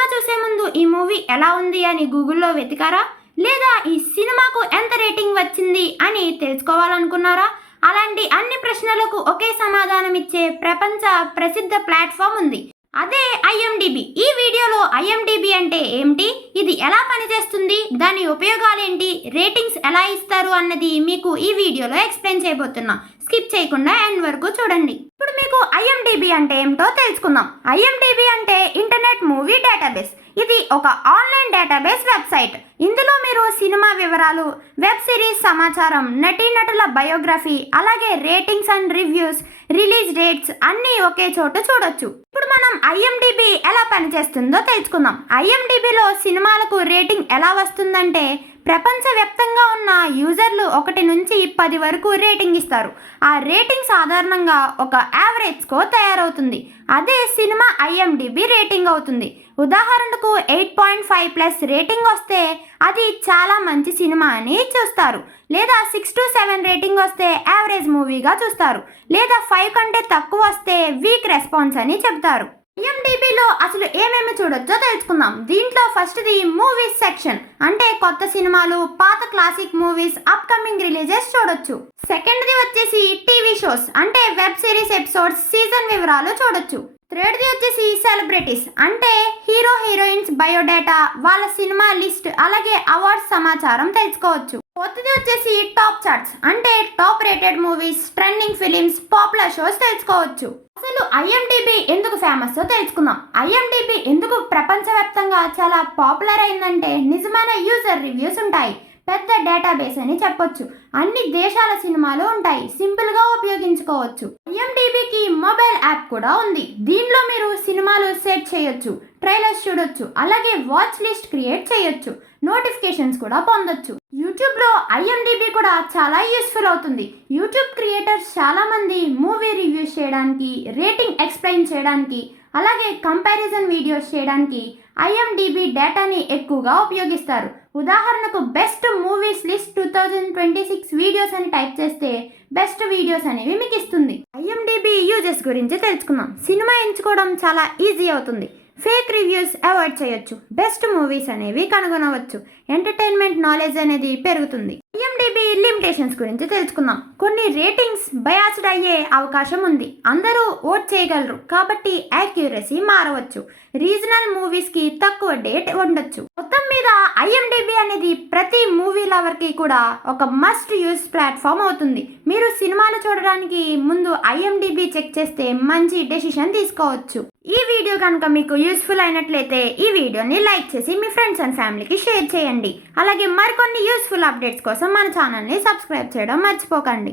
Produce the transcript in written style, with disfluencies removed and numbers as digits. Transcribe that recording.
Cinema చూసే ముందు ఈ మూవీ ఎలా ఉంది అని గూగుల్లో వెతికారా? లేదా ఈ సినిమాకు ఎంత రేటింగ్ వచ్చింది అని తెలుసుకోవాలనుకున్నారా? అలాంటి అన్ని ప్రశ్నలకు ఒకే సమాధానం ఇచ్చే ప్రపంచ ప్రసిద్ధ ప్లాట్ఫామ్ ఉంది. అదే ఐఎండిబి. ఈ వీడియోలో ఐఎండిబి అంటే ఏమిటి, ఇది ఎలా పనిచేస్తుంది, దాని ఉపయోగాలేంటి, రేటింగ్స్ ఎలా ఇస్తారు అన్నది మీకు ఈ వీడియోలో ఎక్స్ప్లెయిన్ చేయబోతున్నా. స్కిప్ చేయకుండా ఎండ్ వరకు చూడండి. ఇప్పుడు మీకు ఐఎండిబి అంటే ఏమిటో తెలుసుకుందాం. ఐఎండిబి అంటే ఇంటర్నెట్ మూవీ డేటాబేస్. ఇది ఒక ఆన్లైన్ డేటాబేస్ వెబ్సైట్. ఇందులో మీరు సినిమా వివరాలు, వెబ్ సిరీస్ సమాచారం, నటీనటుల బయోగ్రఫీ, అలాగే ratings and reviews, release dates అన్నీ ఒకే చోట చూడొచ్చు. ఇప్పుడు మనం ఐఎండిబి ఎలా పనిచేస్తుందో తెలుసుకుందాం. ఐఎండిబిలో సినిమాలకు రేటింగ్ ఎలా వస్తుందంటే, ప్రపంచవ్యాప్తంగా ఉన్న యూజర్లు 1 నుంచి 10 వరకు రేటింగ్ ఇస్తారు. ఆ రేటింగ్ సాధారణంగా ఒక యావరేజ్ స్కోర్ తయారవుతుంది. అదే సినిమా ఐఎండిబి రేటింగ్ అవుతుంది. ఉదాహరణకు 8.5+ రేటింగ్ వస్తే అది చాలా మంచి సినిమా అని చూస్తారు. లేదా 6 to 7 రేటింగ్ వస్తే యావరేజ్ మూవీగా చూస్తారు. లేదా 5 కంటే తక్కువ వస్తే వీక్ రెస్పాన్స్ అని చెప్తారు. ఐఎండిబిలో అసలు ఏమేమి చూడొచ్చో తెలుసుకుందాం. దీంట్లో ఫస్ట్ది మూవీస్ సెక్షన్, అంటే కొత్త సినిమాలు, పాత క్లాసిక్ మూవీస్, అప్కమింగ్ రిలీజెస్ చూడొచ్చు. సెకండ్ది వచ్చేసి టీవీ షోస్, అంటే వెబ్ సిరీస్ ఎపిసోడ్స్, సీజన్ వివరాలు చూడొచ్చు. థర్డ్ది వచ్చేసి సెలబ్రిటీస్, అంటే హీరో హీరోయిన్స్ బయోడేటా, వాళ్ళ సినిమా లిస్ట్, అలాగే అవార్డ్స్ సమాచారం తెలుసుకోవచ్చు. ఫోర్త్ది వచ్చేసి టాప్ చార్ట్స్, అంటే top rated movies, trending films, popular shows తెలుసుకోవచ్చు. అసలు ఐఎండిబి ఎందుకు ఫేమస్ తెలుసుకుందాం. ఐఎండిబి ఎందుకు ప్రపంచవ్యాప్తంగా చాలా పాపులర్ అయిందంటే, నిజమైన యూజర్ రివ్యూస్ ఉంటాయి, పెద్ద డేటాబేస్ అని చెప్పొచ్చు, అన్ని దేశాల సినిమాలు ఉంటాయి, సింపుల్గా ఉపయోగించుకోవచ్చు. ఐఎండిబికి మొబైల్ యాప్ కూడా ఉంది. దీనిలో మీరు సినిమాలు సెట్ చేయొచ్చు, ట్రైలర్స్ చూడొచ్చు, అలాగే వాచ్ లిస్ట్ క్రియేట్ చేయొచ్చు, నోటిఫికేషన్స్ కూడా పొందొచ్చు. యూట్యూబ్లో ఐఎండిబి కూడా చాలా యూస్ఫుల్ అవుతుంది. యూట్యూబ్ క్రియేటర్స్ చాలామంది మూవీ రివ్యూస్ చేయడానికి, రేటింగ్ ఎక్స్ప్లెయిన్ చేయడానికి, అలాగే కంపారిజన్ వీడియోస్ చేయడానికి ఐఎండిబి డేటాని ఎక్కువగా ఉపయోగిస్తారు. ఉదాహరణకు బెస్ట్ మూవీస్ లిస్ట్ 2026 వీడియోస్ అని టైప్ చేస్తే బెస్ట్ వీడియోస్ అనేవి మీకు ఇస్తుంది. ఐఎండిబి యూజెస్ గురించి తెలుసుకుందాం. సినిమా ఎంచుకోవడం చాలా ఈజీ అవుతుంది. ఫేక్ రివ్యూస్ అవాయిడ్ చేయొచ్చు, బెస్ట్ మూవీస్ అనేవి కనుగొనవచ్చు, ఎంటర్టైన్మెంట్ నాలెడ్జ్ అనేది పెరుగుతుంది. ఐఎండిబి లిమిటేషన్స్ గురించి తెలుసుకుందాం. కొన్ని రేటింగ్స్ బయాస్డ్ అయ్యే అవకాశం ఉంది. అందరూ ఓట్ చేయగలరు, కాబట్టి యాక్యురసీ మారవచ్చు. రీజనల్ మూవీస్కి తక్కువ డేట్ ఉండొచ్చు. మొత్తం మీద ఐఎండిబి అనేది ప్రతి మూవీ లవర్కి కూడా ఒక మస్ట్ యూస్ ప్లాట్ఫామ్ అవుతుంది. మీరు సినిమాలు చూడడానికి ముందు ఐఎండిబి చెక్ చేస్తే మంచి డెసిషన్ తీసుకోవచ్చు. ఈ వీడియో కనుక మీకు యూస్ఫుల్ అయినట్లయితే ఈ వీడియోని లైక్ చేసి మీ ఫ్రెండ్స్ అండ్ ఫ్యామిలీకి షేర్ చేయండి. అలాగే మరికొన్ని యూస్ఫుల్ అప్డేట్స్ కోసం మన ఛానల్ని సబ్స్క్రైబ్ చేయడం మర్చిపోకండి.